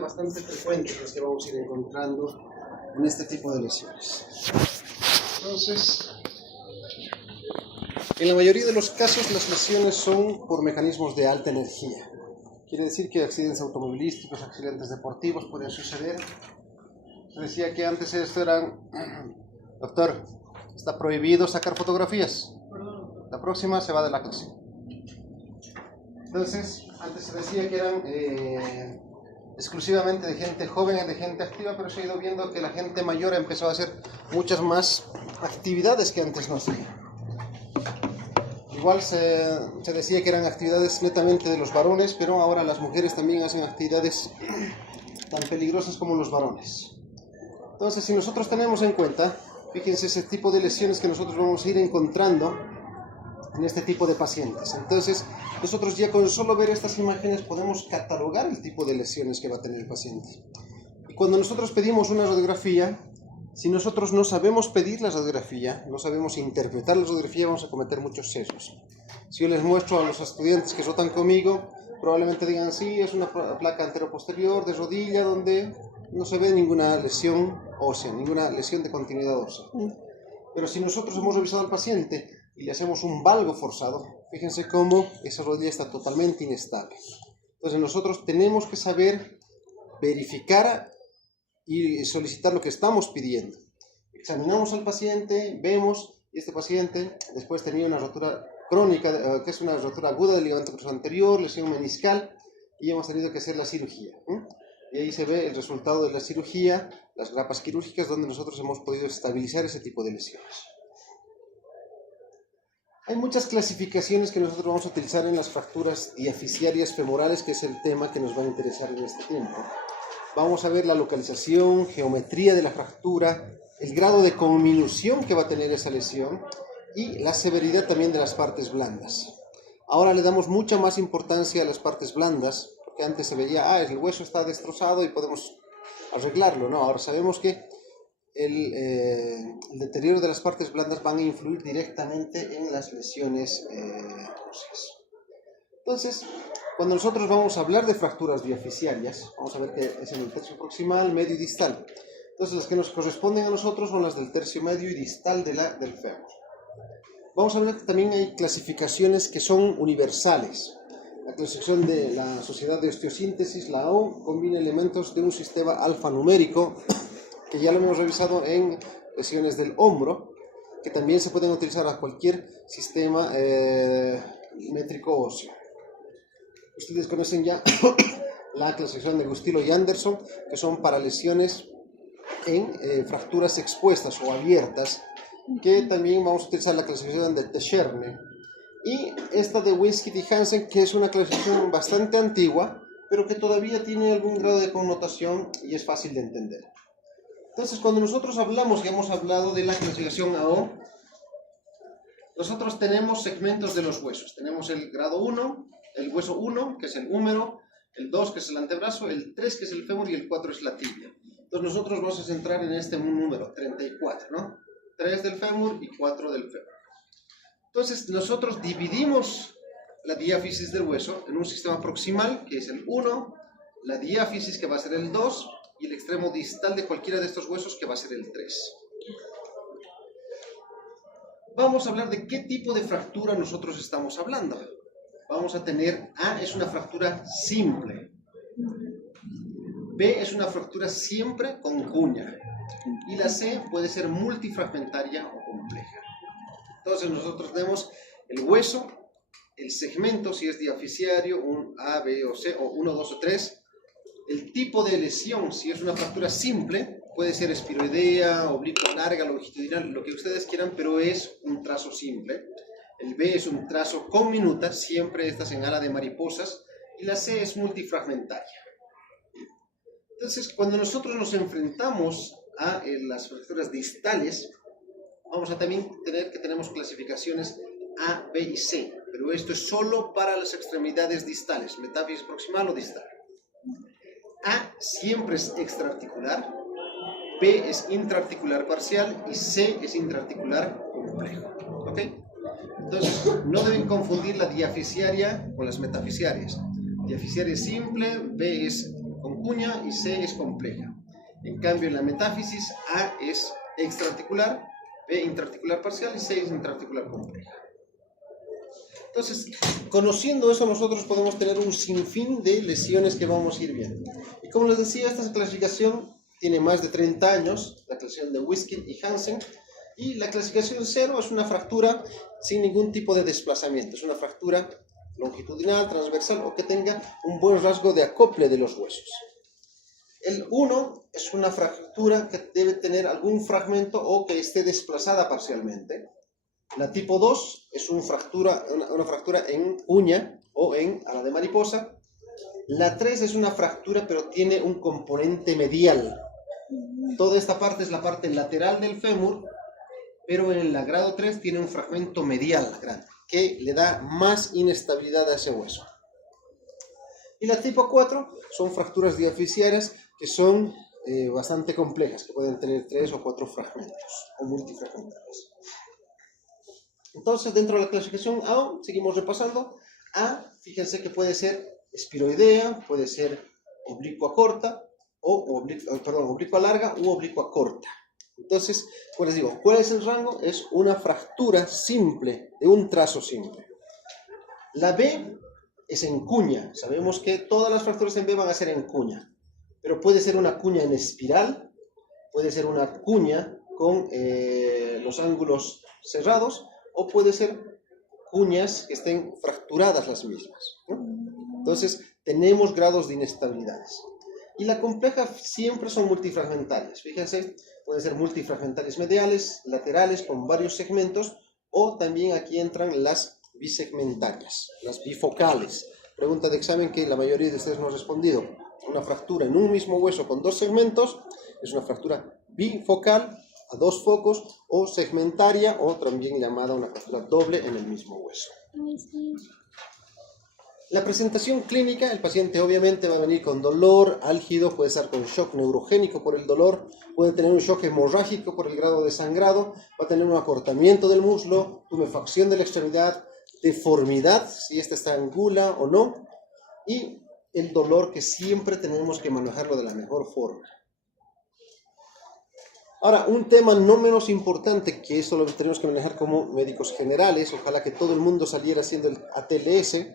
Bastante frecuentes los que vamos a ir encontrando en este tipo de lesiones. Entonces, en la mayoría de los casos las lesiones son por mecanismos de alta energía. Quiere decir que accidentes automovilísticos, accidentes deportivos pueden suceder. Se decía que antes esto eran, doctor, está prohibido sacar fotografías. La próxima se va de la clase. Entonces, antes se decía que eran exclusivamente de gente joven y de gente activa, pero se ha ido viendo que la gente mayor ha empezado a hacer muchas más actividades que antes no hacía. Igual se decía que eran actividades netamente de los varones, pero ahora las mujeres también hacen actividades tan peligrosas como los varones. Entonces, si nosotros tenemos en cuenta, fíjense ese tipo de lesiones que nosotros vamos a ir encontrando en este tipo de pacientes. Entonces, nosotros ya con solo ver estas imágenes podemos catalogar el tipo de lesiones que va a tener el paciente. Y cuando nosotros pedimos una radiografía, si nosotros no sabemos pedir la radiografía, no sabemos interpretar la radiografía, vamos a cometer muchos sesgos. Si yo les muestro a los estudiantes que rotan conmigo, probablemente digan, sí, es una placa anteroposterior de rodilla donde no se ve ninguna lesión ósea, ninguna lesión de continuidad ósea. Pero si nosotros hemos revisado al paciente y le hacemos un valgo forzado, fíjense cómo esa rodilla está totalmente inestable. Entonces nosotros tenemos que saber verificar y solicitar lo que estamos pidiendo. Examinamos al paciente, vemos, y este paciente después tenía una rotura crónica, que es una rotura aguda del ligamento cruzado anterior, lesión meniscal, y hemos tenido que hacer la cirugía. Y ahí se ve el resultado de la cirugía, las grapas quirúrgicas, donde nosotros hemos podido estabilizar ese tipo de lesiones. Hay muchas clasificaciones que nosotros vamos a utilizar en las fracturas diafisiarias femorales, que es el tema que nos va a interesar en este tiempo. Vamos a ver la localización, geometría de la fractura, el grado de conminución que va a tener esa lesión y la severidad también de las partes blandas. Ahora le damos mucha más importancia a las partes blandas, porque antes se veía, el hueso está destrozado y podemos arreglarlo, ¿no? Ahora sabemos que el deterioro de las partes blandas van a influir directamente en las lesiones óseas. Entonces, cuando nosotros vamos a hablar de fracturas diafisiarias, vamos a ver que es en el tercio proximal, medio y distal. Entonces, las que nos corresponden a nosotros son las del tercio medio y distal del fémur. Vamos a ver que también hay clasificaciones que son universales. La clasificación de la Sociedad de Osteosíntesis, la O, combina elementos de un sistema alfanumérico, que ya lo hemos revisado en lesiones del hombro, que también se pueden utilizar a cualquier sistema métrico óseo. Ustedes conocen ya la clasificación de Gustilo y Anderson, que son para lesiones en fracturas expuestas o abiertas, que también vamos a utilizar la clasificación de Techerne. Y esta de Winskid y Hansen, que es una clasificación bastante antigua, pero que todavía tiene algún grado de connotación y es fácil de entender. Entonces, cuando nosotros hablamos, y hemos hablado de la clasificación AO, nosotros tenemos segmentos de los huesos. Tenemos el grado 1, el hueso 1, que es el húmero, el 2, que es el antebrazo, el 3, que es el fémur, y el 4 es la tibia. Entonces, nosotros vamos a centrar en este número, 34, ¿no? 3 del fémur y 4 del fémur. Entonces, nosotros dividimos la diáfisis del hueso en un sistema proximal, que es el 1, la diáfisis, que va a ser el 2, y el extremo distal de cualquiera de estos huesos, que va a ser el 3. Vamos a hablar de qué tipo de fractura nosotros estamos hablando. Vamos a tener, A es una fractura simple, B es una fractura siempre con cuña, y la C puede ser multifragmentaria o compleja. Entonces nosotros tenemos el hueso, el segmento, si es diafisiario, un A, B o C, o 1, 2 o 3, el tipo de lesión, si es una fractura simple, puede ser espiroidea, oblicua larga, longitudinal, lo que ustedes quieran, pero es un trazo simple. El B es un trazo con minuta, siempre estas en ala de mariposas, y la C es multifragmentaria. Entonces, cuando nosotros nos enfrentamos a las fracturas distales, vamos a también tener que tenemos clasificaciones A, B y C, pero esto es solo para las extremidades distales, metáfisis proximal o distal. A siempre es extraarticular, B es intraarticular parcial y C es intraarticular complejo. ¿Ok? Entonces, no deben confundir la diafisiaria con las metafisiarias. Diafisiaria es simple, B es con cuña y C es compleja. En cambio, en la metáfisis, A es extraarticular, B intraarticular parcial y C es intraarticular compleja. Entonces, conociendo eso, nosotros podemos tener un sinfín de lesiones que vamos a ir viendo. Y como les decía, esta clasificación tiene más de 30 años, la clasificación de Wiskin y Hansen, y la clasificación 0 es una fractura sin ningún tipo de desplazamiento, es una fractura longitudinal, transversal o que tenga un buen rasgo de acople de los huesos. El 1 es una fractura que debe tener algún fragmento o que esté desplazada parcialmente. La tipo 2 es una fractura en uña o en ala de mariposa. La 3 es una fractura pero tiene un componente medial. Toda esta parte es la parte lateral del fémur, pero en el grado 3 tiene un fragmento medial grande que le da más inestabilidad a ese hueso. Y la tipo 4 son fracturas diaficiarias que son bastante complejas, que pueden tener 3 o 4 fragmentos o multifragmentales. Entonces, dentro de la clasificación A, seguimos repasando. A, fíjense que puede ser espiroidea, puede ser oblicua corta, oblicua larga u oblicua corta. Entonces, pues les digo, ¿cuál es el rango? Es una fractura simple, de un trazo simple. La B es en cuña. Sabemos que todas las fracturas en B van a ser en cuña, pero puede ser una cuña en espiral, puede ser una cuña con los ángulos cerrados, o puede ser cuñas que estén fracturadas las mismas, ¿no? Entonces, tenemos grados de inestabilidades. Y la compleja siempre son multifragmentales. Fíjense, pueden ser multifragmentales mediales, laterales, con varios segmentos, o también aquí entran las bisegmentarias, las bifocales. Pregunta de examen que la mayoría de ustedes no ha respondido. Una fractura en un mismo hueso con dos segmentos es una fractura bifocal a dos focos, o segmentaria, o también llamada una fractura doble en el mismo hueso. La presentación clínica, el paciente obviamente va a venir con dolor álgido, puede estar con shock neurogénico por el dolor, puede tener un shock hemorrágico por el grado de sangrado, va a tener un acortamiento del muslo, tumefacción de la extremidad, deformidad, si esta está angula o no, y el dolor que siempre tenemos que manejarlo de la mejor forma. Ahora, un tema no menos importante, que eso lo tenemos que manejar como médicos generales, ojalá que todo el mundo saliera haciendo el ATLS,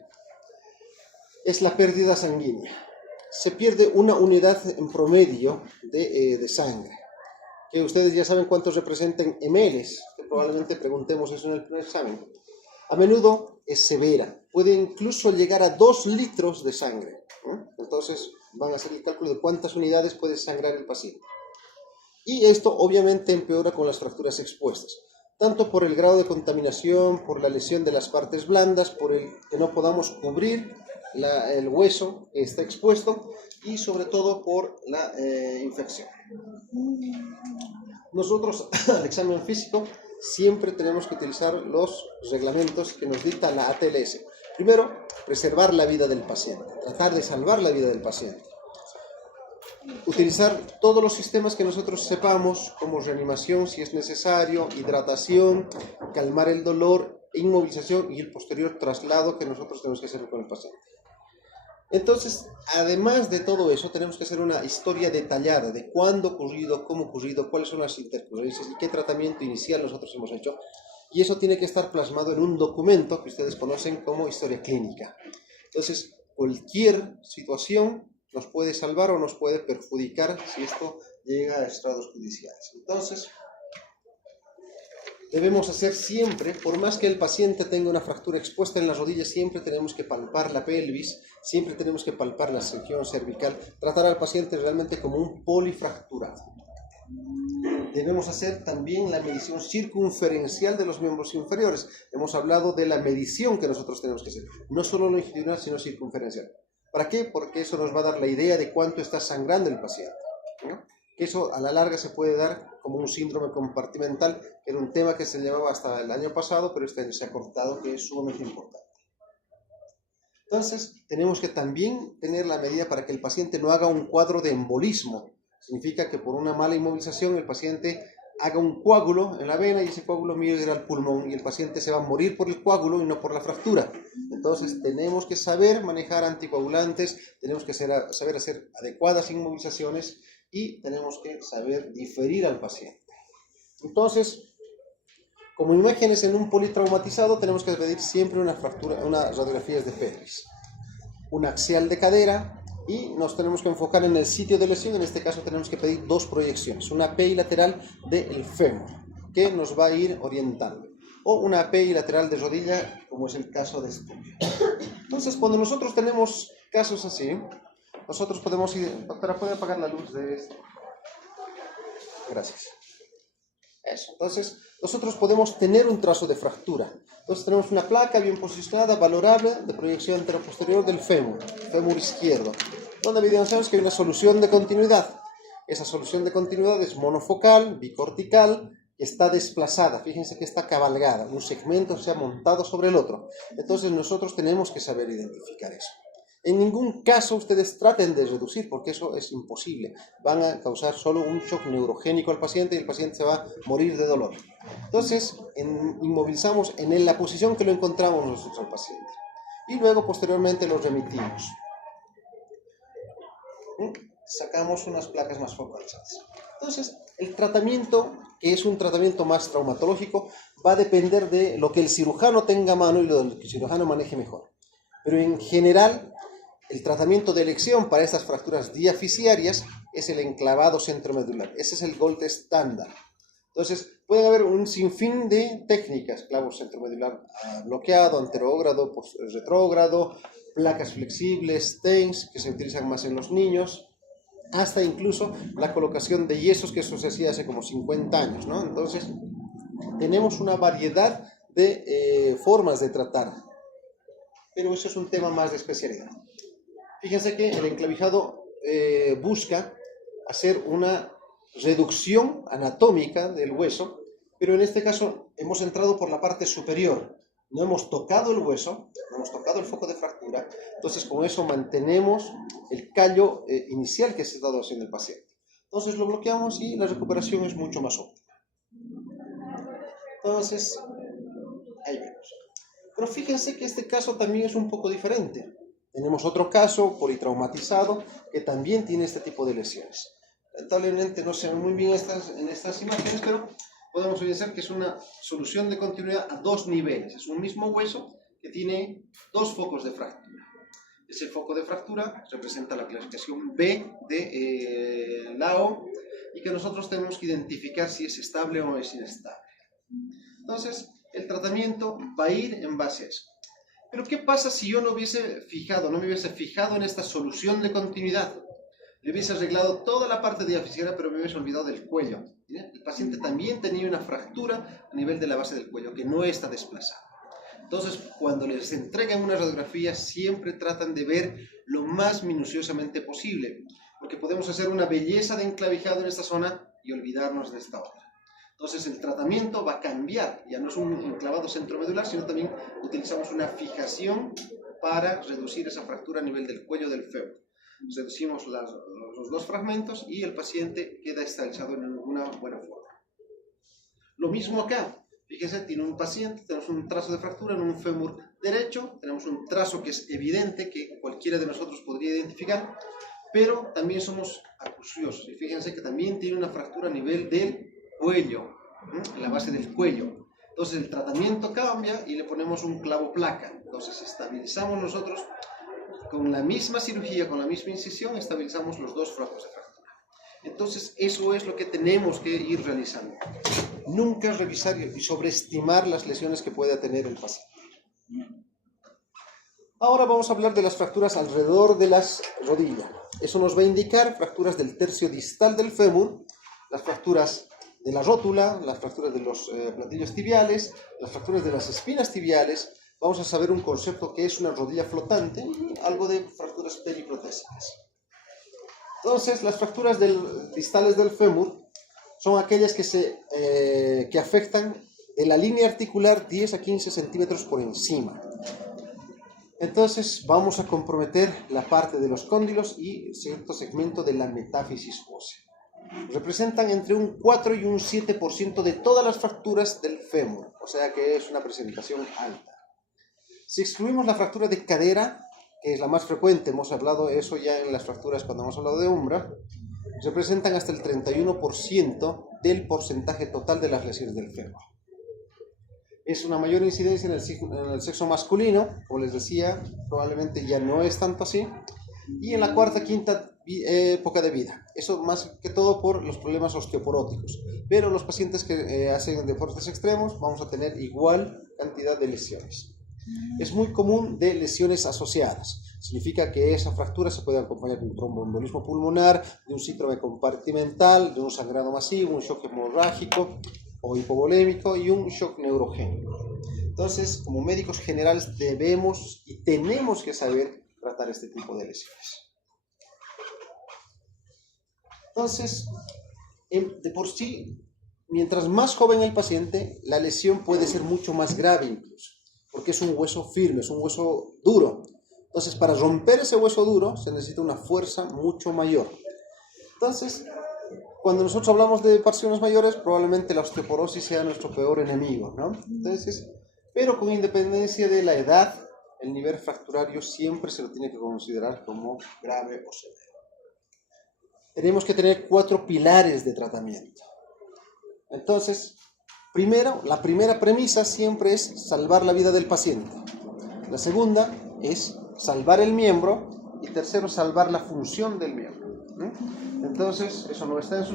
es la pérdida sanguínea. Se pierde una unidad en promedio de sangre, que ustedes ya saben cuántos representan ml, que probablemente preguntemos eso en el primer examen. A menudo es severa, puede incluso llegar a 2 litros de sangre, ¿no? Entonces van a hacer el cálculo de cuántas unidades puede sangrar el paciente. Y esto obviamente empeora con las fracturas expuestas, tanto por el grado de contaminación, por la lesión de las partes blandas, por el que no podamos cubrir el hueso que está expuesto, y sobre todo por la infección. Nosotros al examen físico siempre tenemos que utilizar los reglamentos que nos dicta la ATLS. Primero, preservar la vida del paciente, tratar de salvar la vida del paciente. Utilizar todos los sistemas que nosotros sepamos, como reanimación si es necesario, hidratación, calmar el dolor, inmovilización y el posterior traslado que nosotros tenemos que hacer con el paciente. Entonces, además de todo eso, tenemos que hacer una historia detallada de cuándo ocurrido, cómo ocurrido, cuáles son las intercurrencias y qué tratamiento inicial nosotros hemos hecho. Y eso tiene que estar plasmado en un documento que ustedes conocen como historia clínica. Entonces, cualquier situación nos puede salvar o nos puede perjudicar si esto llega a estrados judiciales. Entonces, debemos hacer siempre, por más que el paciente tenga una fractura expuesta en la rodilla, siempre tenemos que palpar la pelvis, siempre tenemos que palpar la región cervical, tratar al paciente realmente como un polifracturado. Debemos hacer también la medición circunferencial de los miembros inferiores. Hemos hablado de la medición que nosotros tenemos que hacer, no solo longitudinal, sino circunferencial. ¿Para qué? Porque eso nos va a dar la idea de cuánto está sangrando el paciente, ¿no? Que eso a la larga se puede dar como un síndrome compartimental, que era un tema que se llevaba hasta el año pasado, pero este año se ha cortado, que es sumamente importante. Entonces, tenemos que también tener la medida para que el paciente no haga un cuadro de embolismo. Significa que por una mala inmovilización el paciente haga un coágulo en la vena y ese coágulo migre al pulmón y el paciente se va a morir por el coágulo y no por la fractura. Entonces tenemos que saber manejar anticoagulantes, tenemos que saber hacer adecuadas inmovilizaciones y tenemos que saber diferir al paciente. Entonces, como imágenes en un politraumatizado tenemos que pedir siempre unas radiografías de pelvis, un axial de cadera y nos tenemos que enfocar en el sitio de lesión. En este caso tenemos que pedir 2 proyecciones, una PI lateral del fémur que nos va a ir orientando o una PI lateral de rodilla como es el caso de estudio. Entonces cuando nosotros tenemos casos así, nosotros podemos ir, doctora, ¿puede apagar la luz de esto? Gracias. Eso. Entonces, nosotros podemos tener un trazo de fractura. Entonces, tenemos una placa bien posicionada, valorable, de proyección anteroposterior del fémur izquierdo, donde evidenciamos que hay una solución de continuidad. Esa solución de continuidad es monofocal, bicortical, está desplazada. Fíjense que está cabalgada. Un segmento se ha montado sobre el otro. Entonces, nosotros tenemos que saber identificar eso. En ningún caso ustedes traten de reducir porque eso es imposible. Van a causar solo un shock neurogénico al paciente y el paciente se va a morir de dolor. Entonces, inmovilizamos en la posición que lo encontramos nosotros al paciente. Y luego, posteriormente, lo remitimos. Sacamos unas placas más focalizadas. Entonces, el tratamiento, que es un tratamiento más traumatológico, va a depender de lo que el cirujano tenga a mano y lo que el cirujano maneje mejor. Pero en general, el tratamiento de elección para estas fracturas diafisiarias es el enclavado centromedular. Ese es el gold estándar. Entonces, puede haber un sinfín de técnicas, clavo centromedular bloqueado, anterógrado, retrógrado, placas flexibles, stents, que se utilizan más en los niños, hasta incluso la colocación de yesos, que eso se hacía hace como 50 años, ¿no? Entonces, tenemos una variedad de formas de tratar, pero eso es un tema más de especialidad. Fíjense que el enclavijado busca hacer una reducción anatómica del hueso, pero en este caso hemos entrado por la parte superior. No hemos tocado el hueso, no hemos tocado el foco de fractura, entonces con eso mantenemos el callo inicial que se ha estado haciendo el paciente. Entonces lo bloqueamos y la recuperación es mucho más óptima. Entonces, ahí vemos. Pero fíjense que este caso también es un poco diferente. Tenemos otro caso politraumatizado que también tiene este tipo de lesiones. Lamentablemente no se ven muy bien en estas imágenes, pero podemos evidenciar que es una solución de continuidad a 2 niveles. Es un mismo hueso que tiene 2 focos de fractura. Ese foco de fractura representa la clasificación B de Lao y que nosotros tenemos que identificar si es estable o es inestable. Entonces, el tratamiento va a ir en base a eso. Pero ¿qué pasa si yo no me hubiese fijado en esta solución de continuidad? Le hubiese arreglado toda la parte diafisiaria, pero me hubiese olvidado del cuello. ¿Sí? El paciente también tenía una fractura a nivel de la base del cuello que no está desplazada. Entonces, cuando les entregan una radiografía, siempre tratan de ver lo más minuciosamente posible, porque podemos hacer una belleza de enclavijado en esta zona y olvidarnos de esta otra. Entonces el tratamiento va a cambiar, ya no es un enclavado centromedular, sino también utilizamos una fijación para reducir esa fractura a nivel del cuello del fémur. Reducimos los 2 fragmentos y el paciente queda estabilizado en una buena forma. Lo mismo acá, fíjense, tiene un paciente, tenemos un trazo de fractura en un fémur derecho, tenemos un trazo que es evidente, que cualquiera de nosotros podría identificar, pero también somos acuciosos, y fíjense que también tiene una fractura a nivel del cuello, en la base del cuello. Entonces el tratamiento cambia y le ponemos un clavo placa. Entonces estabilizamos nosotros con la misma cirugía, con la misma incisión, estabilizamos los 2 focos de fractura. Entonces eso es lo que tenemos que ir realizando. Nunca revisar y sobreestimar las lesiones que pueda tener el paciente. Ahora vamos a hablar de las fracturas alrededor de las rodillas. Eso nos va a indicar fracturas del tercio distal del fémur, las fracturas de la rótula, las fracturas de los platillos tibiales, las fracturas de las espinas tibiales. Vamos a saber un concepto que es una rodilla flotante y algo de fracturas periprotésicas. Entonces, las fracturas distales del fémur son aquellas que afectan de la línea articular 10 a 15 centímetros por encima. Entonces, vamos a comprometer la parte de los cóndilos y cierto segmento de la metáfisis ósea. representan entre un 4 y un 7% de todas las fracturas del fémur, o sea que es una presentación alta. Si excluimos la fractura de cadera, que es la más frecuente, hemos hablado de eso ya en las fracturas cuando hemos hablado de umbra, representan hasta el 31% del porcentaje total de las lesiones del fémur. Es una mayor incidencia en el sexo masculino, como les decía, probablemente ya no es tanto así, y en la cuarta, quinta época de vida. Eso más que todo por los problemas osteoporóticos. Pero los pacientes que hacen deportes extremos vamos a tener igual cantidad de lesiones. Es muy común de lesiones asociadas. Significa que esa fractura se puede acompañar de un tromboembolismo pulmonar, de un síndrome compartimental, de un sangrado masivo, un shock hemorrágico o hipovolémico y un shock neurogénico. Entonces, como médicos generales debemos y tenemos que saber tratar este tipo de lesiones. Entonces, de por sí, mientras más joven el paciente, la lesión puede ser mucho más grave incluso, porque es un hueso firme, es un hueso duro. Entonces, para romper ese hueso duro se necesita una fuerza mucho mayor. Entonces, cuando nosotros hablamos de personas mayores, probablemente la osteoporosis sea nuestro peor enemigo, ¿no? Entonces, pero con independencia de la edad, el nivel fracturario siempre se lo tiene que considerar como grave o severo. Tenemos que tener 4 pilares de tratamiento. Entonces, primero, la primera premisa siempre es salvar la vida del paciente. La segunda es salvar el miembro y tercero, salvar la función del miembro. Entonces, eso no está en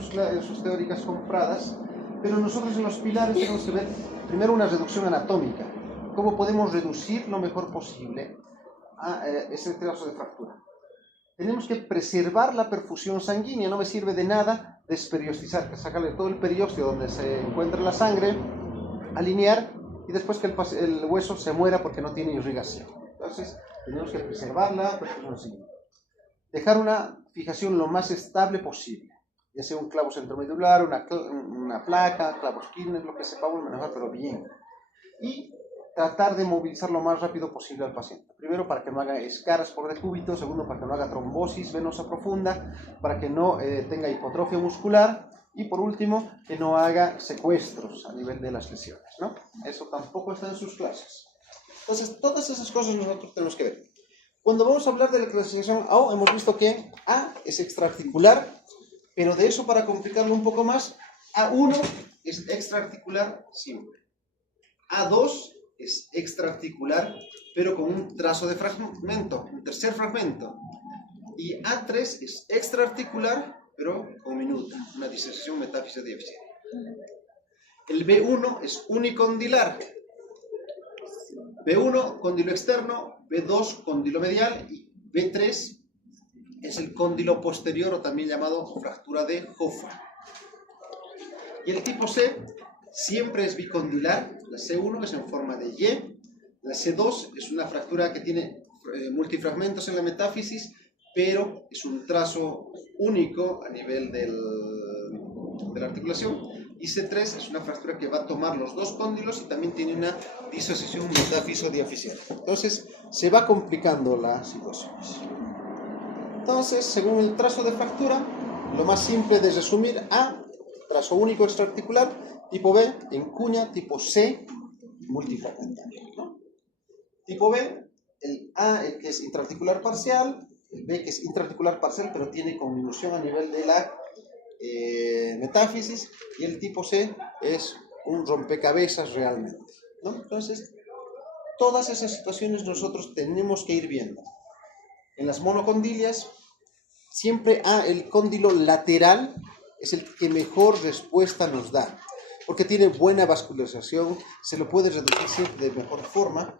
sus teóricas compradas, pero nosotros en los pilares tenemos que ver primero una reducción anatómica. ¿Cómo podemos reducir lo mejor posible a ese trazo de fractura? Tenemos que preservar la perfusión sanguínea. No me sirve de nada desperiostizar, sacarle todo el periósteo donde se encuentra la sangre, alinear y después que el hueso se muera porque no tiene irrigación. Entonces, tenemos que preservar la perfusión sanguínea. Dejar una fijación lo más estable posible, ya sea un clavo centromedular, una placa, clavos Kirner, lo que sepamos manejar, pero bien. Y tratar de movilizar lo más rápido posible al paciente. Primero, para que no haga escaras por decúbito. Segundo, para que no haga trombosis venosa profunda. Para que no tenga hipotrofia muscular. Y por último, que no haga secuestros a nivel de las lesiones, ¿no? Eso tampoco está en sus clases. Entonces, todas esas cosas nosotros tenemos que ver. Cuando vamos a hablar de la clasificación A, hemos visto que A es extraarticular, pero de eso, para complicarlo un poco más, A1 es extraarticular simple. A2 es extraarticular, pero con un trazo de fragmento, un tercer fragmento. Y A3 es extraarticular, pero con minuta, una disección metáfisa diaficial. El B1 es unicondilar. B1, cóndilo externo, B2, cóndilo medial, y B3 es el cóndilo posterior, o también llamado fractura de Hoffa. Y el tipo C siempre es bicondilar. La C1 es en forma de Y. La C2 es una fractura que tiene multifragmentos en la metáfisis, pero es un trazo único a nivel de la articulación. Y C3 es una fractura que va a tomar los dos cóndilos y también tiene una disociación metáfiso-diaficial. Entonces, se va complicando la situación. Entonces, según el trazo de fractura, lo más simple de resumir: A, trazo único extraarticular; tipo B, en cuña; tipo C, multifragmentario, ¿no? Tipo B, el A, el que es intraarticular parcial; el B, que es intraarticular parcial, pero tiene conminución a nivel de la metáfisis; y el tipo C es un rompecabezas realmente, ¿no? Entonces, todas esas situaciones nosotros tenemos que ir viendo. En las monocondilias, siempre el cóndilo lateral es el que mejor respuesta nos da, porque tiene buena vascularización, se lo puede reducir siempre de mejor forma.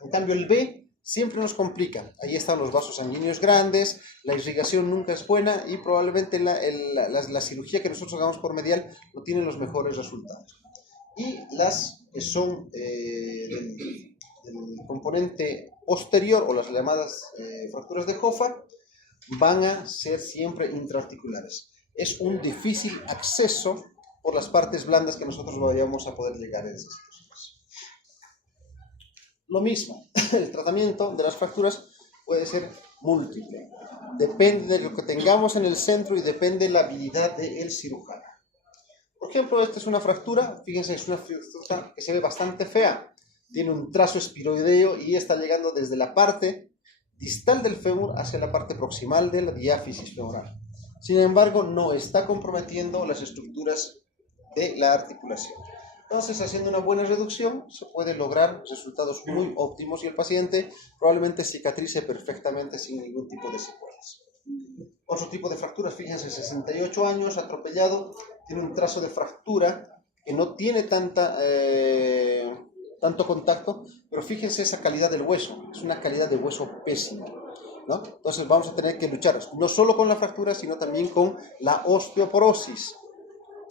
En cambio, el B siempre nos complica. Ahí están los vasos sanguíneos grandes, la irrigación nunca es buena y probablemente la cirugía que nosotros hagamos por medial no tiene los mejores resultados. Y las que son del componente posterior, o las llamadas fracturas de Hoffa, van a ser siempre intraarticulares. Es un difícil acceso por las partes blandas que nosotros vayamos a poder llegar en esas situaciones. Lo mismo, el tratamiento de las fracturas puede ser múltiple. Depende de lo que tengamos en el centro y depende de la habilidad del cirujano. Por ejemplo, esta es una fractura, fíjense, es una fractura que se ve bastante fea. Tiene un trazo espiroideo y está llegando desde la parte distal del fémur hacia la parte proximal de la diáfisis femoral. Sin embargo, no está comprometiendo las estructuras de la articulación. Entonces, haciendo una buena reducción, se puede lograr resultados muy óptimos y el paciente probablemente cicatrice perfectamente sin ningún tipo de secuelas. Otro tipo de fracturas, fíjense, 68 años, atropellado, tiene un trazo de fractura que no tiene tanto contacto, pero fíjense esa calidad del hueso, es una calidad de hueso pésima, ¿no? Entonces vamos a tener que luchar no solo con la fractura, sino también con la osteoporosis,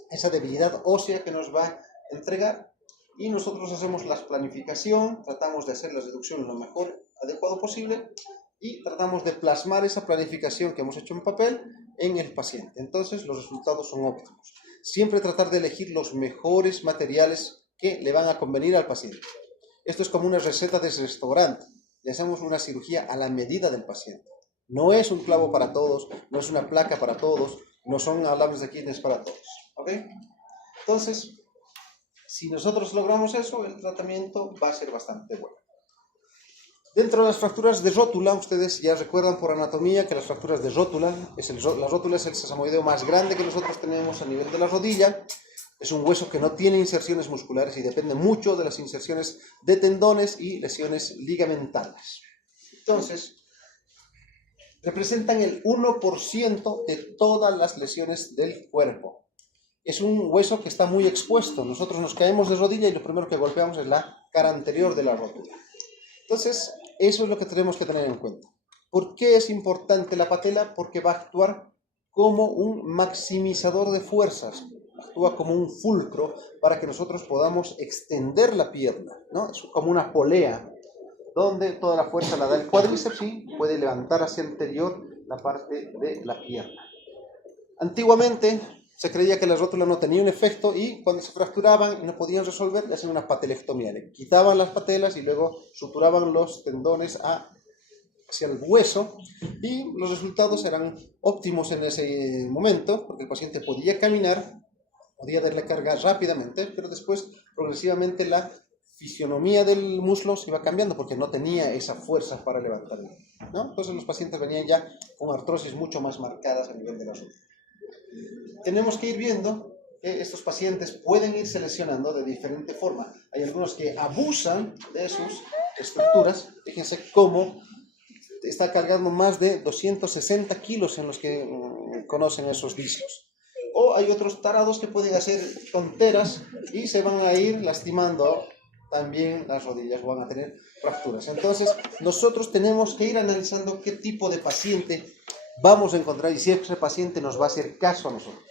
esa debilidad ósea que nos va a entregar, y nosotros hacemos la planificación, tratamos de hacer la reducción lo mejor adecuado posible y tratamos de plasmar esa planificación que hemos hecho en papel en el paciente. Entonces los resultados son óptimos. Siempre tratar de elegir los mejores materiales que le van a convenir al paciente. Esto es como una receta de restaurante. Le hacemos una cirugía a la medida del paciente. No es un clavo para todos, no es una placa para todos, no son alambres de Aquiles para todos. ¿Ok? Entonces, si nosotros logramos eso, el tratamiento va a ser bastante bueno. Dentro de las fracturas de rótula, ustedes ya recuerdan por anatomía que las fracturas de rótula, la rótula es el sesamoideo más grande que nosotros tenemos a nivel de la rodilla. Es un hueso que no tiene inserciones musculares y depende mucho de las inserciones de tendones y lesiones ligamentales. Entonces, representan el 1% de todas las lesiones del cuerpo. Es un hueso que está muy expuesto. Nosotros nos caemos de rodilla y lo primero que golpeamos es la cara anterior de la rótula. Entonces, eso es lo que tenemos que tener en cuenta. ¿Por qué es importante la patela? Porque va a actuar como un maximizador de fuerzas, actúa como un fulcro para que nosotros podamos extender la pierna, ¿no? Es como una polea, donde toda la fuerza la da el cuádriceps y puede levantar hacia el interior la parte de la pierna. Antiguamente se creía que la rótula no tenía un efecto y cuando se fracturaban y no podían resolver, le hacían una patelectomía. Le quitaban las patelas y luego suturaban los tendones hacia el hueso y los resultados eran óptimos en ese momento porque el paciente podía caminar, podía darle carga rápidamente, pero después progresivamente la fisionomía del muslo se iba cambiando porque no tenía esa fuerza para levantarlo, ¿no? Entonces los pacientes venían ya con artrosis mucho más marcadas a nivel de la rodilla. Tenemos que ir viendo que estos pacientes pueden irse lesionando de diferente forma. Hay algunos que abusan de sus estructuras. Fíjense cómo está cargando más de 260 kilos en los que conocen esos vicios. O hay otros tarados que pueden hacer tonteras y se van a ir lastimando también las rodillas, van a tener fracturas. Entonces, nosotros tenemos que ir analizando qué tipo de paciente vamos a encontrar y si ese paciente nos va a hacer caso a nosotros.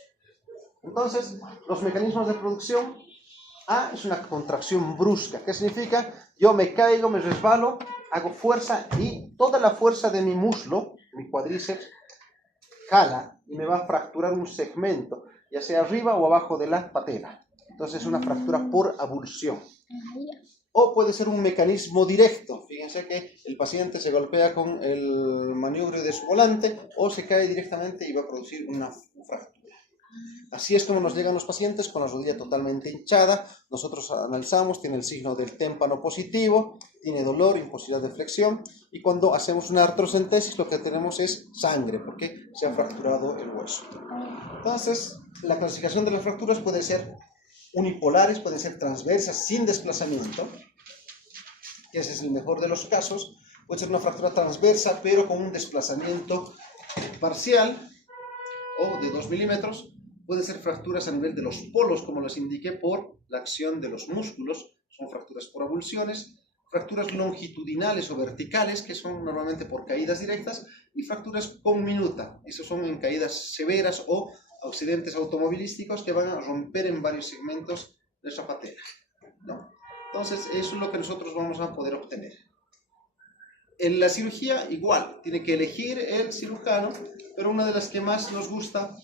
Entonces, los mecanismos de producción, A es una contracción brusca. ¿Qué significa? Yo me caigo, me resbalo, hago fuerza y toda la fuerza de mi muslo, mi cuádriceps, jala y me va a fracturar un segmento, ya sea arriba o abajo de la patela. Entonces es una fractura por abulsión. O puede ser un mecanismo directo. Fíjense que el paciente se golpea con el maniobro de su volante o se cae directamente y va a producir una fractura. Así es como nos llegan los pacientes con la rodilla totalmente hinchada. Nosotros analizamos, tiene el signo del témpano positivo, tiene dolor, imposibilidad de flexión y cuando hacemos una artrocentesis lo que tenemos es sangre porque se ha fracturado el hueso. Entonces, la clasificación de las fracturas puede ser unipolares, pueden ser transversas sin desplazamiento, que ese es el mejor de los casos. Puede ser una fractura transversa pero con un desplazamiento parcial o de 2 milímetros. Pueden ser fracturas a nivel de los polos, como les indiqué, por la acción de los músculos. Son fracturas por avulsiones, fracturas longitudinales o verticales, que son normalmente por caídas directas, y fracturas con minuta. Esos son en caídas severas o accidentes automovilísticos que van a romper en varios segmentos de esa patela, ¿no? Entonces, eso es lo que nosotros vamos a poder obtener. En la cirugía, igual, tiene que elegir el cirujano, pero una de las que más nos gusta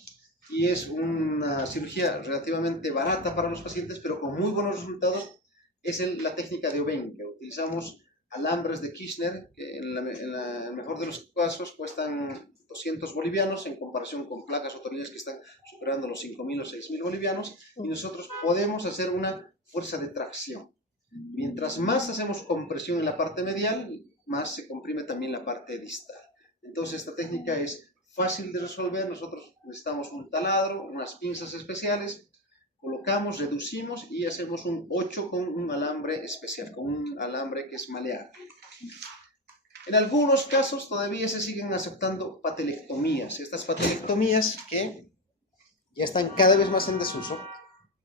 y es una cirugía relativamente barata para los pacientes, pero con muy buenos resultados, es la técnica de Obenque. Utilizamos alambres de Kirchner, que en el mejor de los casos cuestan 200 bolivianos en comparación con placas o tornillos que están superando los 5.000 o 6.000 bolivianos, y nosotros podemos hacer una fuerza de tracción. Mientras más hacemos compresión en la parte medial, más se comprime también la parte distal. Entonces esta técnica es fácil de resolver. Nosotros necesitamos un taladro, unas pinzas especiales, colocamos, reducimos y hacemos un 8 con un alambre especial, con un alambre que es maleable. En algunos casos todavía se siguen aceptando patelectomías. Estas patelectomías que ya están cada vez más en desuso.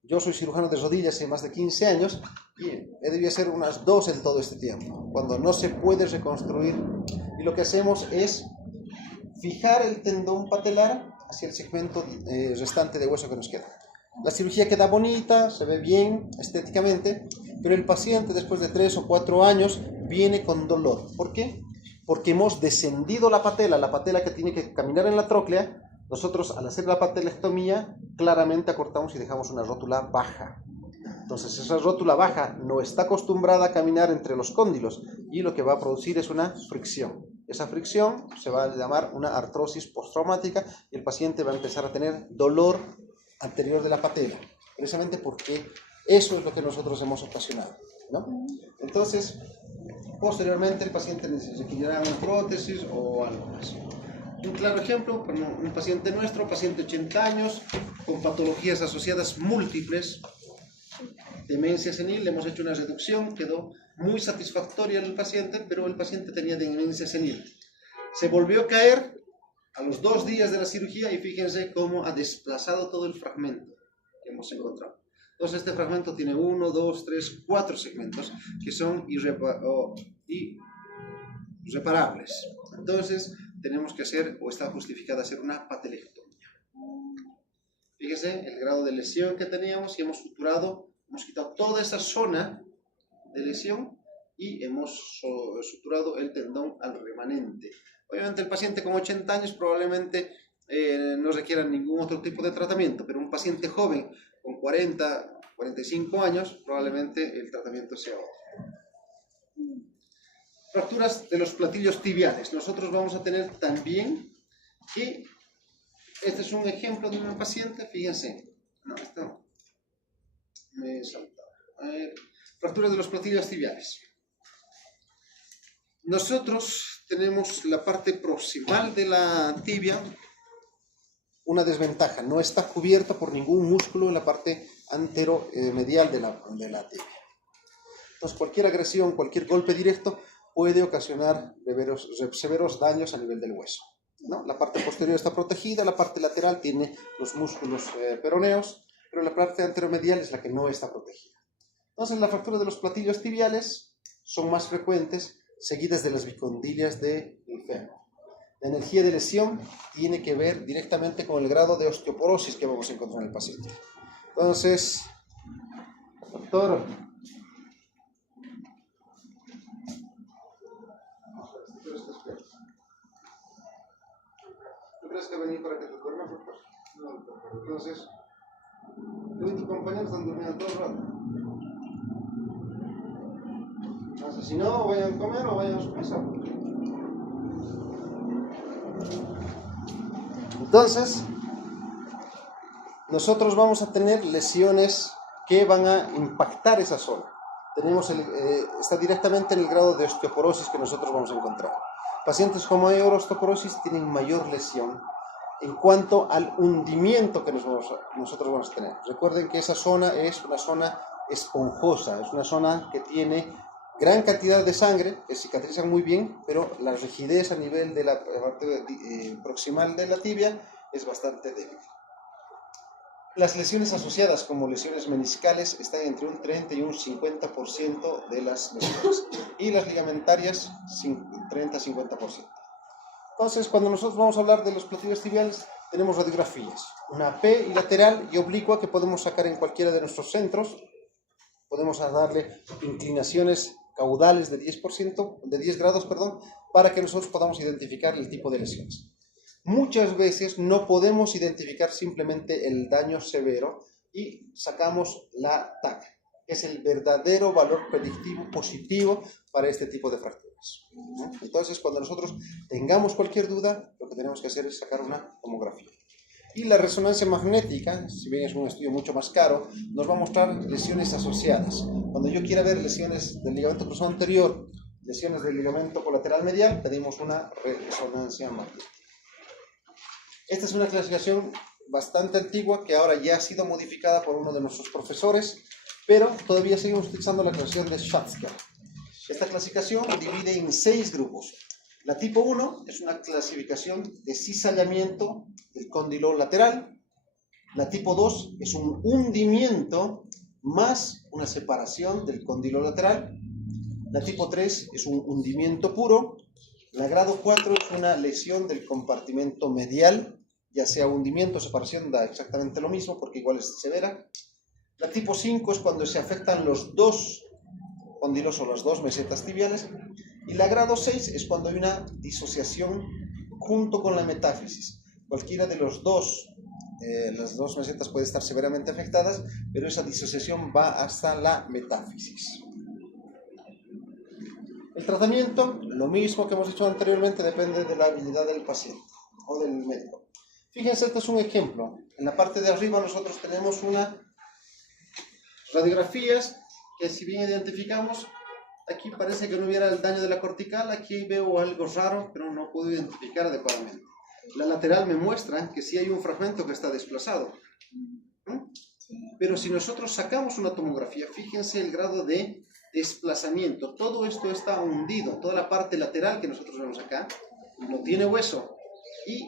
Yo soy cirujano de rodillas hace más de 15 años y he debido hacer unas 2 en todo este tiempo, cuando no se puede reconstruir. Y lo que hacemos es fijar el tendón patelar hacia el segmento restante de hueso que nos queda. La cirugía queda bonita, se ve bien estéticamente, pero el paciente después de 3 o 4 años viene con dolor. ¿Por qué? Porque hemos descendido la patela que tiene que caminar en la tróclea. Nosotros al hacer la patelectomía claramente acortamos y dejamos una rótula baja. Entonces esa rótula baja no está acostumbrada a caminar entre los cóndilos y lo que va a producir es una fricción. Esa fricción se va a llamar una artrosis postraumática y el paciente va a empezar a tener dolor anterior de la patela, precisamente porque eso es lo que nosotros hemos ocasionado, ¿no? Entonces, posteriormente el paciente requerirá una prótesis o algo más. Un claro ejemplo, un paciente nuestro, paciente de 80 años, con patologías asociadas múltiples, demencia senil, le hemos hecho una reducción, quedó muy satisfactoria el paciente, pero el paciente tenía demencia senil. Se volvió a caer a los 2 días de la cirugía y fíjense cómo ha desplazado todo el fragmento que hemos encontrado. Entonces este fragmento tiene 1, 2, 3, 4 segmentos que son irreparables. Entonces tenemos que hacer, o está justificada hacer una patelectomía. Fíjense el grado de lesión que teníamos y hemos suturado, hemos quitado toda esa zona de lesión y hemos suturado el tendón al remanente. Obviamente el paciente con 80 años probablemente no requiera ningún otro tipo de tratamiento, pero un paciente joven con 40, 45 años probablemente el tratamiento sea otro. Fracturas de los platillos tibiales. Nosotros vamos a tener también que, este es un ejemplo de una paciente, fíjense, no, esto me he saltado. Fracturas de los platillos tibiales. Nosotros tenemos la parte proximal de la tibia, una desventaja, no está cubierta por ningún músculo en la parte anteromedial de la tibia. Entonces cualquier agresión, cualquier golpe directo puede ocasionar severos daños a nivel del hueso, ¿no? La parte posterior está protegida, la parte lateral tiene los músculos peroneos, pero la parte anteromedial es la que no está protegida. Entonces las fracturas de los platillos tibiales son más frecuentes, seguidas de las bicondilias del fémur. La energía de lesión tiene que ver directamente con el grado de osteoporosis que vamos a encontrar en el paciente. Entonces, doctor, ¿tú crees que venir para que te duermas, doctor? No, doctor. Entonces, tú y tu compañero están durmiendo todo el rato. Entonces, si no, vayan a comer o vayan a su casa. Entonces, nosotros vamos a tener lesiones que van a impactar esa zona. Está directamente en el grado de osteoporosis que nosotros vamos a encontrar. Pacientes con mayor osteoporosis tienen mayor lesión en cuanto al hundimiento que nosotros vamos a tener. Recuerden que esa zona es una zona esponjosa, es una zona que tiene gran cantidad de sangre, que cicatriza muy bien, pero la rigidez a nivel de la parte proximal de la tibia es bastante débil. Las lesiones asociadas como lesiones meniscales están entre un 30 y un 50% de las lesiones, y las ligamentarias 30-50%. Entonces, cuando nosotros vamos a hablar de los platillos tibiales, tenemos radiografías, una P lateral y oblicua que podemos sacar en cualquiera de nuestros centros. Podemos darle inclinaciones caudales de 10 grados, para que nosotros podamos identificar el tipo de lesiones. Muchas veces no podemos identificar simplemente el daño severo y sacamos la TAC, es el verdadero valor predictivo positivo para este tipo de fracturas. Entonces, cuando nosotros tengamos cualquier duda, lo que tenemos que hacer es sacar una tomografía. Y la resonancia magnética, si bien es un estudio mucho más caro, nos va a mostrar lesiones asociadas. Cuando yo quiera ver lesiones del ligamento cruzado anterior, lesiones del ligamento colateral medial, pedimos una resonancia magnética. Esta es una clasificación bastante antigua que ahora ya ha sido modificada por uno de nuestros profesores, pero todavía seguimos utilizando la clasificación de Schatzker. Esta clasificación divide en 6 grupos. La tipo 1 es una clasificación de cizallamiento del cóndilo lateral. La tipo 2 es un hundimiento más una separación del cóndilo lateral. La tipo 3 es un hundimiento puro. La grado 4 es una lesión del compartimento medial, ya sea hundimiento o separación, da exactamente lo mismo porque igual es severa. La tipo 5 es cuando se afectan los dos cóndilos o las dos mesetas tibiales. Y la grado 6 es cuando hay una disociación junto con la metáfisis. Cualquiera de las dos mesetas puede estar severamente afectadas, pero esa disociación va hasta la metáfisis. El tratamiento, lo mismo que hemos dicho anteriormente, depende de la habilidad del paciente o del médico. Fíjense, este es un ejemplo. En la parte de arriba nosotros tenemos unas radiografías que, si bien identificamos, aquí parece que no hubiera el daño de la cortical, aquí veo algo raro, pero no puedo identificar adecuadamente. La lateral me muestra que sí hay un fragmento que está desplazado. Pero si nosotros sacamos una tomografía, fíjense el grado de desplazamiento. Todo esto está hundido, toda la parte lateral que nosotros vemos acá no tiene hueso. Y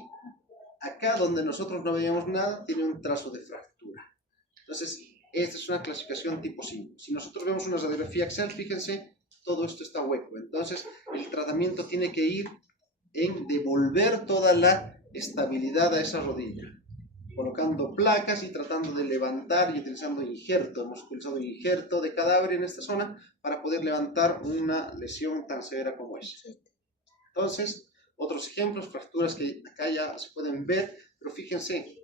acá donde nosotros no veíamos nada, tiene un trazo de fractura. Entonces, esta es una clasificación tipo 5. Si nosotros vemos una radiografía axial, fíjense, todo esto está hueco. Entonces, el tratamiento tiene que ir en devolver toda la estabilidad a esa rodilla, colocando placas y tratando de levantar y utilizando injerto. Hemos utilizado injerto de cadáver en esta zona para poder levantar una lesión tan severa como esa. Entonces, otros ejemplos, fracturas que acá ya se pueden ver, pero fíjense,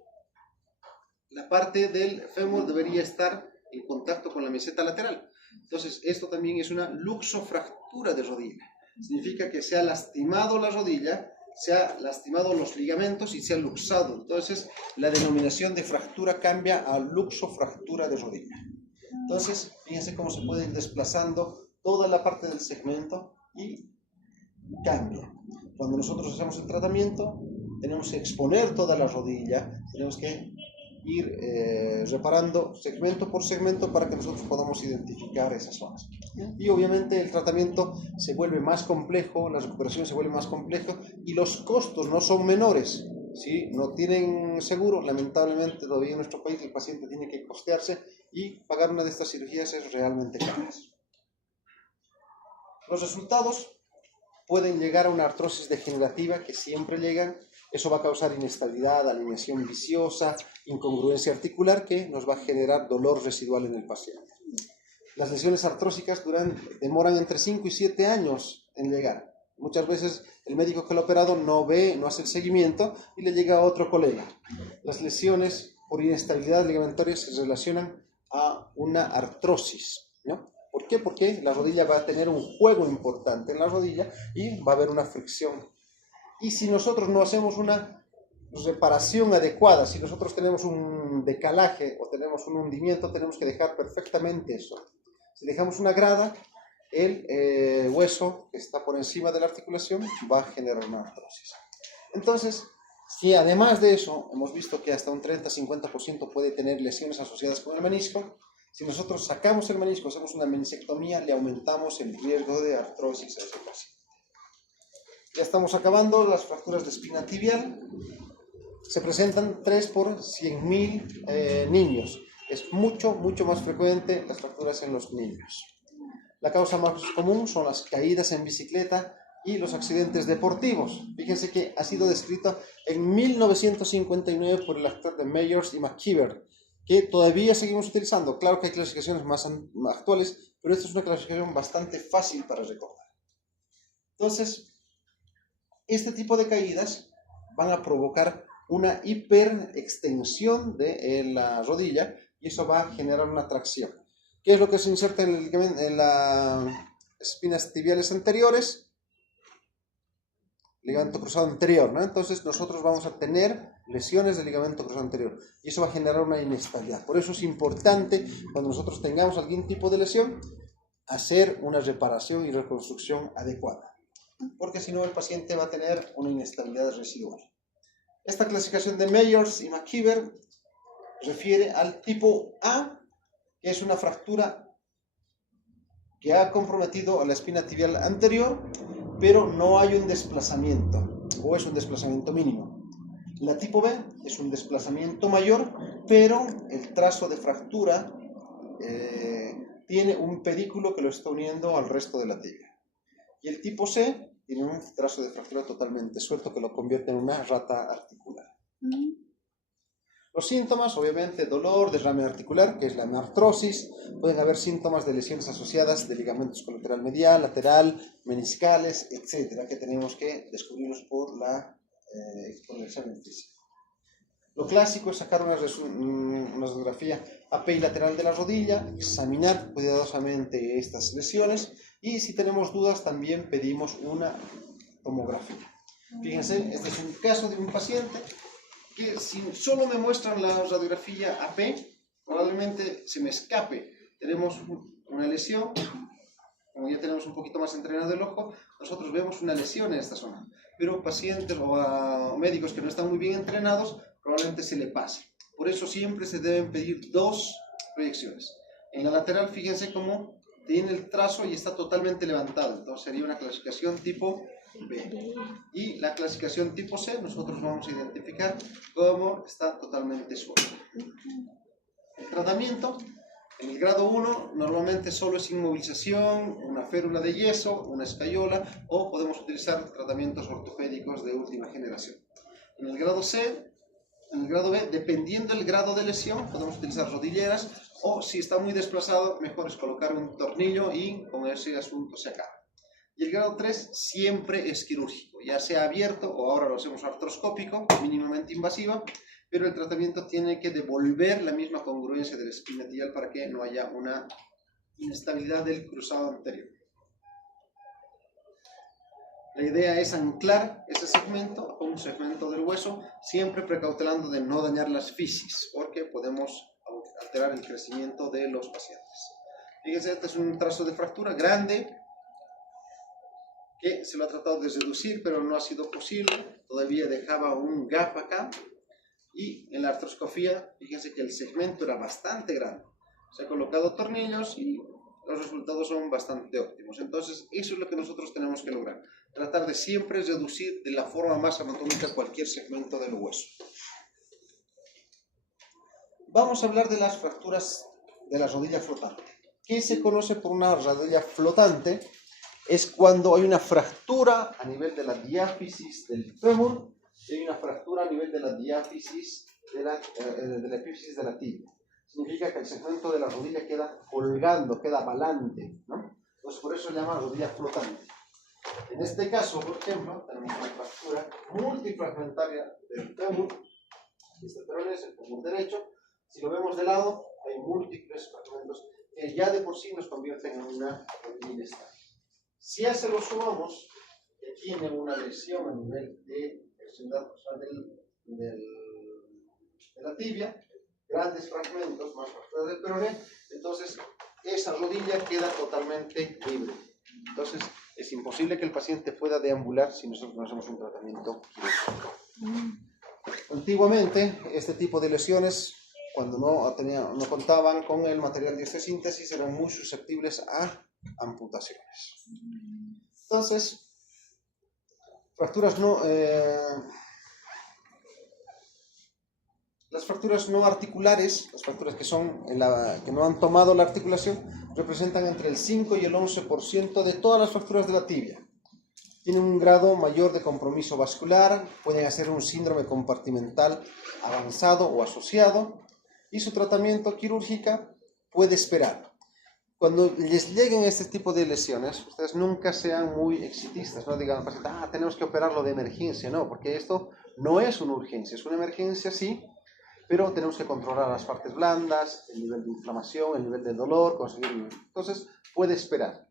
la parte del fémur debería estar en contacto con la meseta lateral. Entonces, esto también es una luxofractura de rodilla. Significa que se ha lastimado la rodilla, se ha lastimado los ligamentos y se ha luxado. Entonces, la denominación de fractura cambia a luxofractura de rodilla. Entonces, fíjense cómo se puede ir desplazando toda la parte del segmento y cambia. Cuando nosotros hacemos el tratamiento, tenemos que exponer toda la rodilla, tenemos que ir reparando segmento por segmento para que nosotros podamos identificar esas zonas. Y obviamente el tratamiento se vuelve más complejo, la recuperación se vuelve más compleja y los costos no son menores. Si no tienen seguro, lamentablemente todavía en nuestro país el paciente tiene que costearse y pagar una de estas cirugías es realmente caro. Los resultados pueden llegar a una artrosis degenerativa que siempre llegan. Eso va a causar inestabilidad, alineación viciosa, incongruencia articular que nos va a generar dolor residual en el paciente. Las lesiones artrósicas demoran entre 5 y 7 años en llegar. Muchas veces el médico que lo ha operado no ve, no hace el seguimiento y le llega a otro colega. Las lesiones por inestabilidad ligamentaria se relacionan a una artrosis, ¿no? ¿Por qué? Porque la rodilla va a tener un juego importante en la rodilla y va a haber una fricción. Y si nosotros no hacemos una reparación adecuada, si nosotros tenemos un decalaje o tenemos un hundimiento, tenemos que dejar perfectamente eso. Si dejamos una grada, el hueso que está por encima de la articulación va a generar una artrosis. Entonces, si además de eso hemos visto que hasta un 30-50% puede tener lesiones asociadas con el menisco, si nosotros sacamos el menisco, hacemos una meniscectomía, le aumentamos el riesgo de artrosis a ese paciente. Ya estamos acabando. Las fracturas de espina tibial se presentan 3 por 100.000 niños. Es mucho más frecuente las fracturas en los niños. La causa más común son las caídas en bicicleta y los accidentes deportivos. Fíjense que ha sido descrito en 1959 por el actor de Meyers y McKeever, que todavía seguimos utilizando. Claro que hay clasificaciones más actuales, pero esta es una clasificación bastante fácil para recordar. Entonces, este tipo de caídas van a provocar una hiperextensión de la rodilla y eso va a generar una tracción. ¿Qué es lo que se inserta en, en las espinas tibiales anteriores? Ligamento cruzado anterior, ¿no? Entonces nosotros vamos a tener lesiones del ligamento cruzado anterior y eso va a generar una inestabilidad. Por eso es importante, cuando nosotros tengamos algún tipo de lesión, hacer una reparación y reconstrucción adecuada, porque si no el paciente va a tener una inestabilidad residual. Esta clasificación de Meyers y McKeever refiere al tipo A, que es una fractura que ha comprometido a la espina tibial anterior, pero no hay un desplazamiento, o es un desplazamiento mínimo. La tipo B es un desplazamiento mayor, pero el trazo de fractura tiene un pedículo que lo está uniendo al resto de la tibia. Y el tipo C tiene un trazo de fractura totalmente suelto que lo convierte en una rata articular. Los síntomas, obviamente, dolor, derrame articular, que es la artrosis. Pueden haber síntomas de lesiones asociadas de ligamentos colateral medial, lateral, meniscales, etcétera, que tenemos que descubrirlos por el examen físico. Lo clásico es sacar una radiografía apilateral de la rodilla, examinar cuidadosamente estas lesiones y si tenemos dudas también pedimos una tomografía. Fíjense, este es un caso de un paciente que si solo me muestran la radiografía AP, probablemente se me escape. Tenemos una lesión, como ya tenemos un poquito más entrenado el ojo, nosotros vemos una lesión en esta zona. Pero pacientes o médicos que no están muy bien entrenados, probablemente se le pase. Por eso siempre se deben pedir dos proyecciones. En la lateral, fíjense cómo tiene el trazo y está totalmente levantado. Entonces sería una clasificación tipo B. Y la clasificación tipo C, nosotros vamos a identificar cómo está totalmente suelto. El tratamiento, en el grado 1, normalmente solo es inmovilización, una férula de yeso, una escayola, o podemos utilizar tratamientos ortopédicos de última generación. En el grado C, en el grado B, dependiendo del grado de lesión, podemos utilizar rodilleras, o si está muy desplazado, mejor es colocar un tornillo y con ese asunto se acaba. Y el grado 3 siempre es quirúrgico, ya sea abierto o ahora lo hacemos artroscópico, mínimamente invasiva, pero el tratamiento tiene que devolver la misma congruencia de la espina tibial para que no haya una inestabilidad del cruzado anterior. La idea es anclar ese segmento a un segmento del hueso, siempre precautelando de no dañar las fisis, porque podemos alterar el crecimiento de los pacientes. Fíjense, este es un trazo de fractura grande, que se lo ha tratado de reducir, pero no ha sido posible. Todavía dejaba un gap acá. Y en la artroscopía, fíjense que el segmento era bastante grande. Se ha colocado tornillos y los resultados son bastante óptimos. Entonces, eso es lo que nosotros tenemos que lograr. Tratar de siempre reducir de la forma más anatómica cualquier segmento del hueso. Vamos a hablar de las fracturas de la rodilla flotante. ¿Qué se conoce por una rodilla flotante? Es cuando hay una fractura a nivel de la diáfisis del fémur y hay una fractura a nivel de la diáfisis de la epífisis de la tibia. Significa que el segmento de la rodilla queda colgando, queda balante, ¿no? Entonces por eso se llama rodilla flotante. En este caso, por ejemplo, tenemos una fractura multifragmentaria del fémur. Este peroné es el fémur derecho. Si lo vemos de lado, hay múltiples fragmentos que ya de por sí nos convierten en una rodilla inestable. Si a eso lo sumamos, que tiene una lesión a nivel de extremidad de la tibia, grandes fragmentos, más fracturas del peroné, entonces esa rodilla queda totalmente libre. Entonces es imposible que el paciente pueda deambular si nosotros no hacemos un tratamiento quirúrgico. Antiguamente, este tipo de lesiones, cuando no contaban con el material de osteosíntesis, eran muy susceptibles a amputaciones. Entonces, las fracturas no articulares, las fracturas que no han tomado la articulación, representan entre el 5 y el 11% de todas las fracturas de la tibia. Tienen un grado mayor de compromiso vascular, pueden hacer un síndrome compartimental avanzado o asociado, y su tratamiento quirúrgico puede esperar. Cuando les lleguen este tipo de lesiones, ustedes nunca sean muy exitistas, no digan al paciente, tenemos que operarlo de emergencia, no, porque esto no es una urgencia, es una emergencia sí, pero tenemos que controlar las partes blandas, el nivel de inflamación, el nivel de dolor, conseguir... Entonces, puede esperar.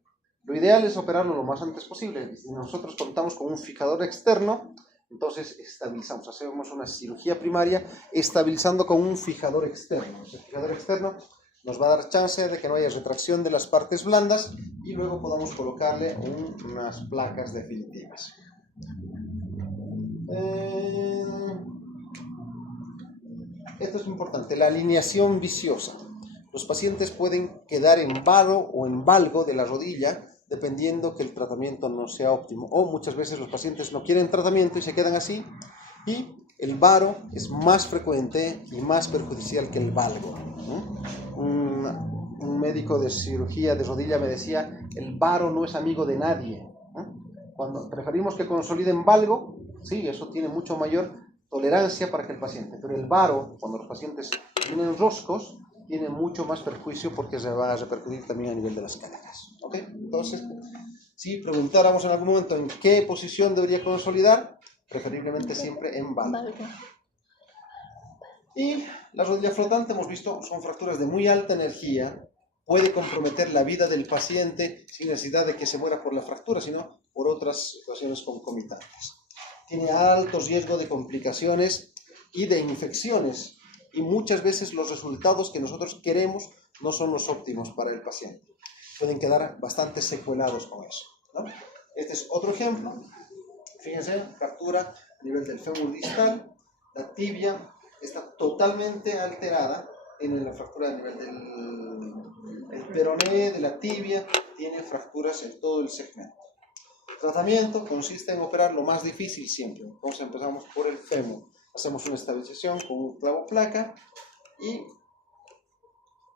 Lo ideal es operarlo lo más antes posible. Si nosotros contamos con un fijador externo, entonces estabilizamos, hacemos una cirugía primaria estabilizando con un fijador externo. Ese fijador externo nos va a dar chance de que no haya retracción de las partes blandas y luego podamos colocarle unas placas definitivas. Esto es importante, la alineación viciosa. Los pacientes pueden quedar en varo o en valgo de la rodilla dependiendo que el tratamiento no sea óptimo. O muchas veces los pacientes no quieren tratamiento y se quedan así. Y el varo es más frecuente y más perjudicial que el valgo, ¿no? Un médico de cirugía de rodilla me decía, el varo no es amigo de nadie, ¿no? Cuando preferimos que consoliden valgo, sí, eso tiene mucho mayor tolerancia para que el paciente, pero el varo, cuando los pacientes tienen roscos, tiene mucho más perjuicio porque se va a repercutir también a nivel de las caderas. ¿Ok? Entonces, si preguntáramos en algún momento en qué posición debería consolidar, preferiblemente siempre en valgo. Y la rodilla flotante, hemos visto, son fracturas de muy alta energía, puede comprometer la vida del paciente sin necesidad de que se muera por la fractura, sino por otras situaciones concomitantes. Tiene alto riesgo de complicaciones y de infecciones, y muchas veces los resultados que nosotros queremos no son los óptimos para el paciente. Pueden quedar bastante secuelados con eso, ¿no? Este es otro ejemplo. Fíjense, fractura a nivel del fémur distal, la tibia está totalmente alterada, tiene la fractura a nivel del peroné, de la tibia, tiene fracturas en todo el segmento. El tratamiento consiste en operar lo más difícil siempre. Entonces empezamos por el fémur. Hacemos una estabilización con un clavo placa y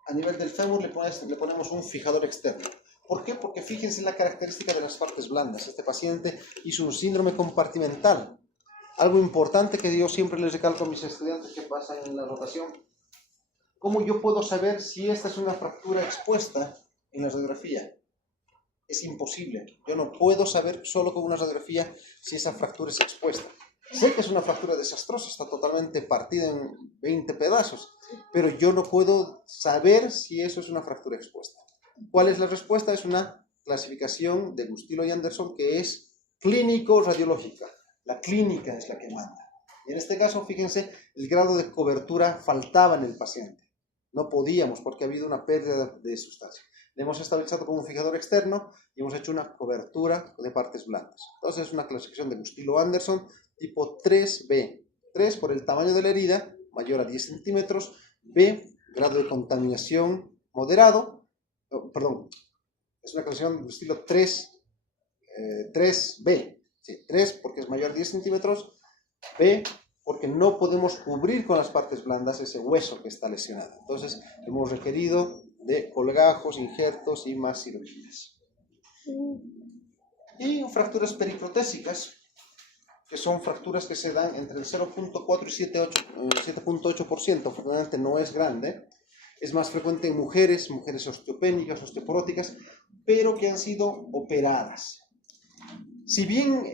a nivel del fémur le ponemos un fijador externo. ¿Por qué? Porque fíjense la característica de las partes blandas. Este paciente hizo un síndrome compartimental. Algo importante que yo siempre les recalco a mis estudiantes que pasan en la rotación. ¿Cómo yo puedo saber si esta es una fractura expuesta en la radiografía? Es imposible. Yo no puedo saber solo con una radiografía si esa fractura es expuesta. Sé que es una fractura desastrosa, está totalmente partida en 20 pedazos, pero yo no puedo saber si eso es una fractura expuesta. ¿Cuál es la respuesta? Es una clasificación de Gustilo y Anderson que es clínico-radiológica. La clínica es la que manda. Y en este caso, fíjense, el grado de cobertura faltaba en el paciente. No podíamos porque ha habido una pérdida de sustancia. Le hemos estabilizado con un fijador externo y hemos hecho una cobertura de partes blandas. Entonces es una clasificación de Gustilo-Anderson tipo 3B. 3 por el tamaño de la herida, mayor a 10 centímetros. B, grado de contaminación moderado. Perdón, es una clasificación de estilo 3B. Sí, 3 porque es mayor a 10 centímetros. B porque no podemos cubrir con las partes blandas ese hueso que está lesionado. Entonces hemos requerido de colgajos, injertos y más cirugías. Y fracturas periprotésicas, que son fracturas que se dan entre el 0.4 y 7.8%, afortunadamente no es grande. Es más frecuente en mujeres osteopénicas, osteoporóticas, pero que han sido operadas. Si bien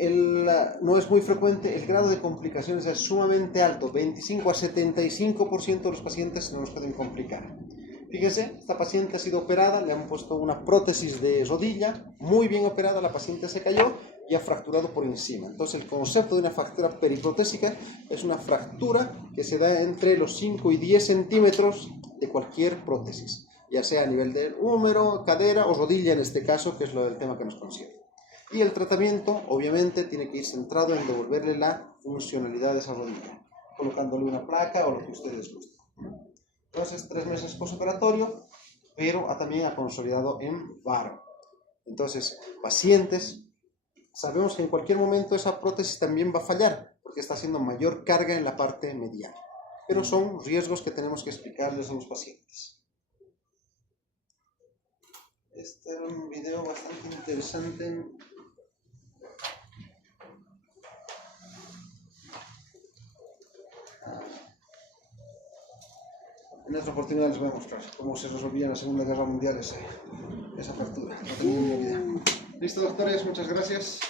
no es muy frecuente, el grado de complicaciones es sumamente alto, 25 a 75% de los pacientes no nos pueden complicar. Fíjense, esta paciente ha sido operada, le han puesto una prótesis de rodilla, muy bien operada, la paciente se cayó y ha fracturado por encima. Entonces el concepto de una fractura periprotésica es una fractura que se da entre los 5 y 10 centímetros de cualquier prótesis, ya sea a nivel del húmero, cadera o rodilla en este caso, que es lo del tema que nos concierne. Y el tratamiento, obviamente, tiene que ir centrado en devolverle la funcionalidad de esa rodilla, colocándole una placa o lo que ustedes gusten. Entonces, 3 meses postoperatorio, pero también ha consolidado en varo. Entonces, pacientes, sabemos que en cualquier momento esa prótesis también va a fallar, porque está haciendo mayor carga en la parte medial. Pero son riesgos que tenemos que explicarles a los pacientes. Este era un video bastante interesante. En otra oportunidad les voy a mostrar cómo se resolvía en la Segunda Guerra Mundial esa fractura. No tenía ni idea. Listo, doctores, muchas gracias.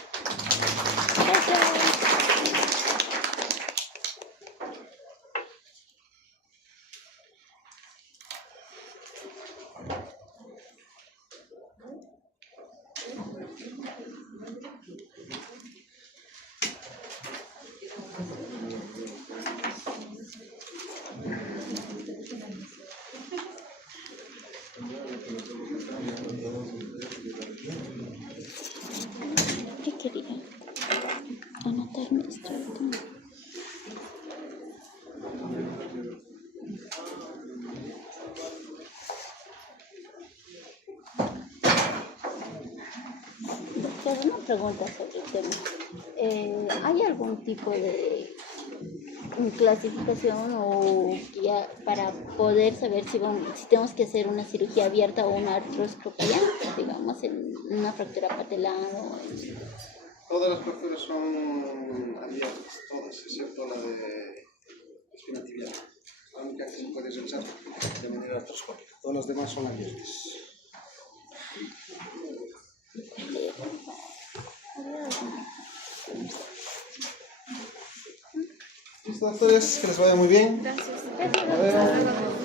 Doctor, una pregunta sobre el tema. ¿Hay algún tipo de clasificación o guía para poder saber si tenemos que hacer una cirugía abierta o una artroscopia, digamos, en una fractura patelar o Todas las fracturas son abiertas, todas, excepto la de espina tibial. La única que se puede realizar de manera artroscópica. Todas las demás son abiertas. Listo, doctores, que les vaya muy bien. Gracias. Hasta luego.